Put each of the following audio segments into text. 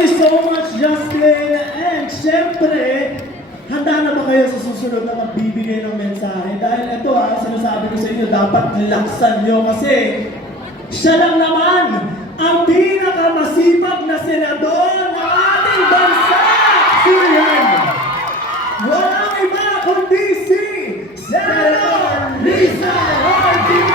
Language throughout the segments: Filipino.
Thank you so much, Justin. And syempre, handa na ba kayo sa susunod na magbibigay ng mensahe? Dahil ito sinasabi ko sa inyo, dapat laksan nyo kasi siya lang naman ang pinakamasipag na senador ng ating bansa. Sino yan? Walang iba kundi si Senator Risa Ortiz!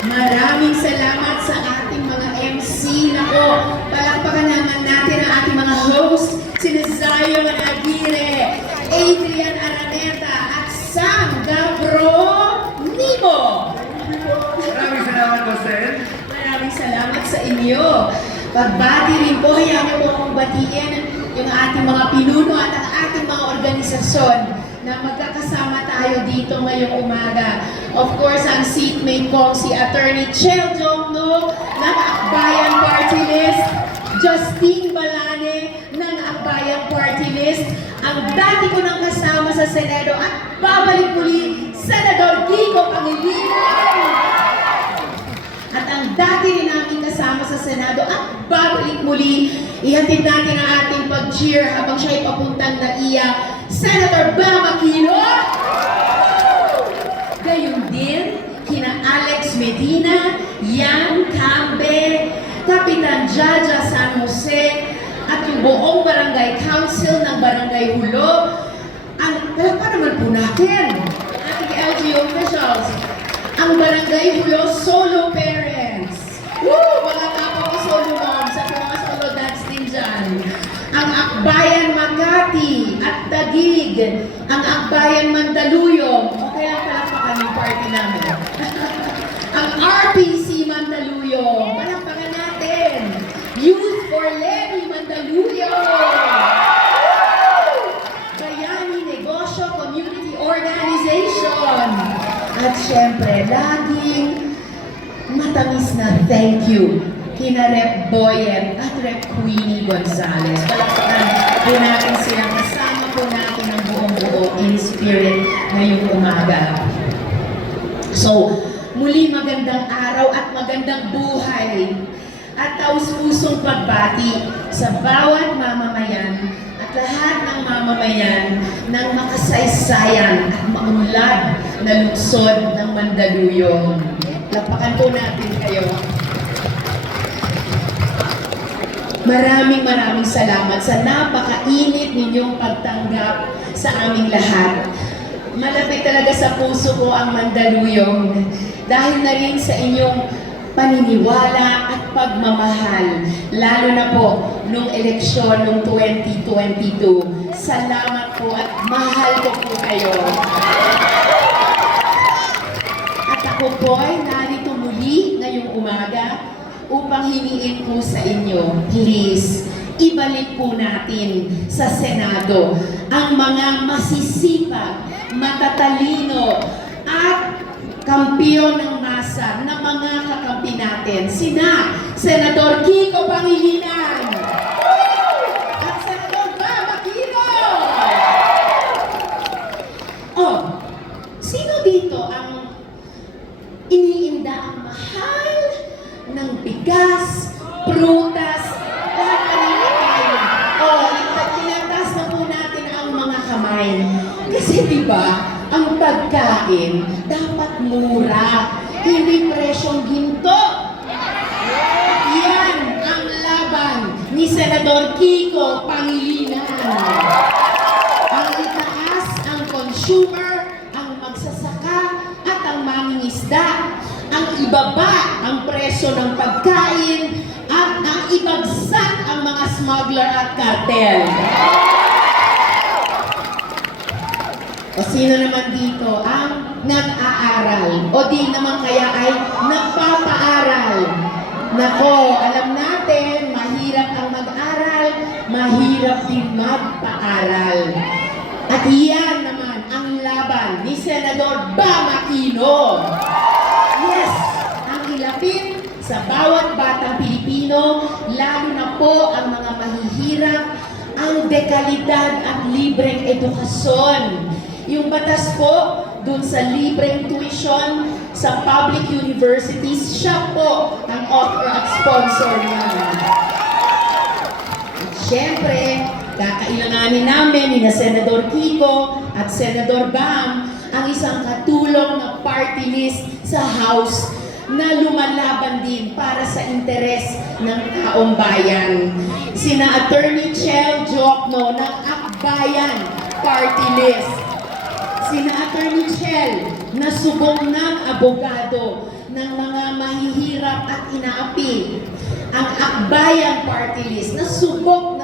Maraming salamat sa ating mga MC. Nako, palakpakan naman natin ang ating mga host, sina Zayo Managire, Adrian Araneta, at Sam Gabro-Nimo. Maraming salamat po, Sen. Maraming salamat sa inyo. Pagbati rin po, hayaan niyo po akong batiin yung ating mga pinuno at ang ating mga organisasyon na magkakasama tayo dito ngayong umaga. Of course, ang seatmate ko, si Attorney Chel Jongno ng Akbayan Party List, Justine Balane ng Akbayan Party List, ang dati ko nang kasama sa Senado at babalik muli, Senador Kiko Pangilinan! At ang dati rin namin kasama sa Senado at babalik muli, ihatid natin ang ating pag-cheer habang siya'y papuntang NAIA, Senator Bam Aquino! Gayun din, kina Alex Medina, Yan Cambe, Kapitan Jaja San Jose, at yung buong Barangay Council ng Barangay Hulo. Pa naman po natin, ating LGU officials, ang Barangay Hulo Solo Parents. Woo! Mga kapwa solo moms at mga solo dads din dyan. Ang Akbayan Makati at Taguig, ang Akbayan Mandaluyong, okay lang palakpakan yung party namin. Ang RPC Mandaluyong, palakpakan natin. Youth for Levy Mandaluyong. Bayani Negosyo Community Organization. At syempre, laging matamis na thank you kina Rep Boyet at Rep Queenie Gonzales. Palakpakan po natin silang kasama po natin ang buong-buo in spirit ngayong umaga. So, muli magandang araw at magandang buhay at taus-pusong pagbati sa bawat mamamayan at lahat ng mamamayan ng makasaysayan at maunlad na lungsod ng Mandaluyong. Lapakan po natin kayo. Maraming salamat sa napakainit ninyong pagtanggap sa aming lahat. Malapit talaga sa puso ko ang Mandaluyong dahil na rin sa inyong paniniwala at pagmamahal, lalo na po nung eleksyon noong 2022. Salamat po at mahal ko po kayo. At ako po ay narito muli ngayong umaga upang hingin po sa inyo, please, ibalik po natin sa Senado ang mga masisipag, matatalino, at kampiyon ng masa na mga kakampi natin. Sina Senador Kiko Pangilinan at Senador Bam Aquino. Oh, sino dito ang iniinda ang mahal ng bigas, prutas, at kalimutay? Oh, tinataas na po natin ang mga kamay. Kasi diba, ang pagkain dapat mura, hindi presyong ginto. Yan ang laban ni Senador Kiko Pangilinan. Ang itaas ang consumer, ang magsasaka, at ang mangingisda. Ang ibaba ang presyo ng pagkain, at ang ibagsak ang mga smuggler at cartel. O sino naman dito ang nag-aaral? O di naman kaya ay nagpapaaral? Nako, alam natin, mahirap ang mag-aral, mahirap din magpaaral. At yan naman ang laban ni Senador Bam Aquino. Yes, ang ilapit sa bawat batang Pilipino, lalo na po ang mga mahihirap, ang dekalidad at libreng edukasyon. Yung batas po, dun sa libreng tuition sa public universities, siya po ang author at sponsor niya. At syempre, kakailanganin namin ni na Senador Kiko at Senador Bam ang isang katulong na party list sa House na lumalaban din para sa interes ng taong bayan. Sina Attorney Chel Jokno ng Akbayan Party List. Sina Attorney Chel na subok ng abogado ng mga mahihirap at inaapi. Ang Akbayan Party List na subok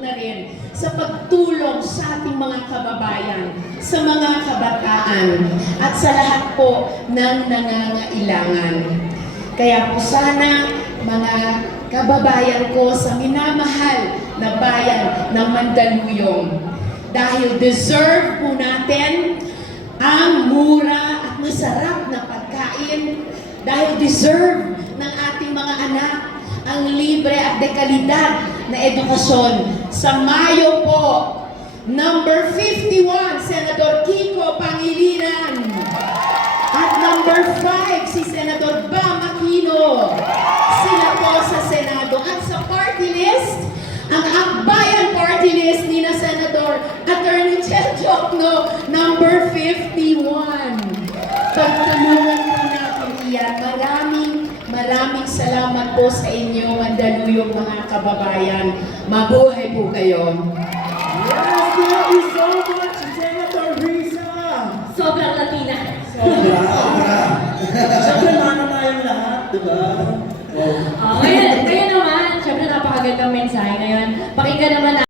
na rin sa pagtulong sa ating mga kababayan, sa mga kabataan, at sa lahat po ng nangangailangan. Kaya po sana, mga kababayan ko sa minamahal na bayan ng Mandaluyong, dahil deserve po natin ang mura at masarap na pagkain, dahil deserve ng ating mga anak ang libre at dekalidad na edukasyon. Sa Mayo po, number 51, Senador Kiko Pangilinan. At number 5, si Senador Bam Aquino. Sila po sa Senado. At sa party list, ang Akbayan Party List ni na Senador Attorney Chel Jokno, number 51. Pagtulungan po natin iyan. Maraming salamat po sa inyo, Mandaluyong mga kababayan. Mabuhay po kayo. Yes, thank you so much, Senator Risa! Sobrang Latina. Sobra. Siyempre, mana tayong lahat, di ba? Oh. Ngayon naman, syempre napakagandang mensahe ngayon. Pakinggan naman